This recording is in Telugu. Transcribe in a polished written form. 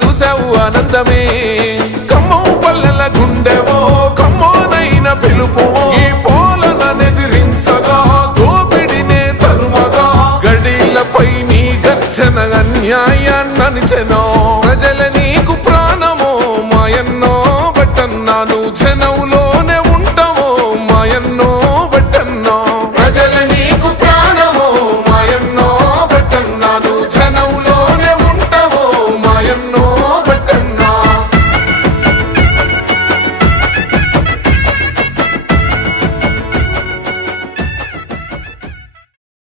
చూసావు ఆనందమే ఖమ్మం పల్లెల గుండెవో ఖమ్మోనైన పిలుపువో ఈ పోలనెదిరించగా దోపిడినే తరుమగా గడిలపై నీ గర్జన అన్యాయాన్ననిచెనో